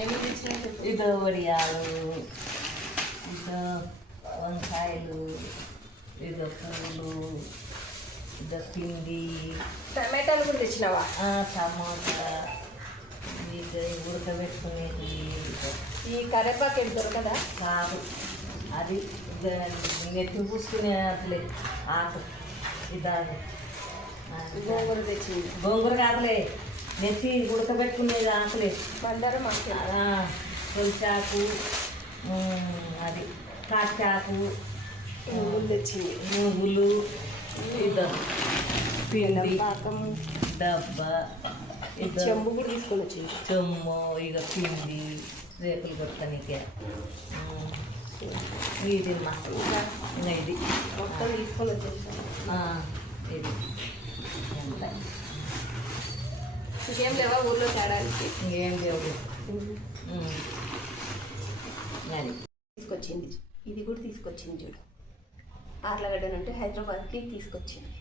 ఏమేమి ఇచ్చినాయి? ఇదో వడియాలు, ఇదో వంకాయలు, ఇదో పూలు, ఇదో పిండి, టమాటాలు కూడా తెచ్చినావా? టమాటా, ఇది ఉడకబెట్టుకునేది. ఈ కరేపాకు ఏం దొరకదా? కాదు, అది నెత్తి పూసుకునే అట్లే ఆకు. ఇదాని గోంగూర తెచ్చింది. గోంగూర కాదులే, నెత్తి ఉడకబెట్టుకునేది ఆకులే. బంగారం ఆకు, తులసాకు, అది కాచాకు, నువ్వులు తెచ్చింది. నువ్వులు, ఇదో పిండి, పాకం, డబ్బా, చెంబు కూడా తీసుకొని వచ్చింది. చెమ్ము, ఇక పిండి, రేపులు కొట్టనికే ఇది మా ఇది మొత్తం తీసుకొని వచ్చేసాను. ఇది ఎంత ఇంకేం లేవా ఊర్లో తేడానికి? ఇంకేం లేవు. అది తీసుకొచ్చింది. ఇది కూడా తీసుకొచ్చింది చూడు. ఆర్లగడ్డ నుండి హైదరాబాద్కి తీసుకొచ్చింది.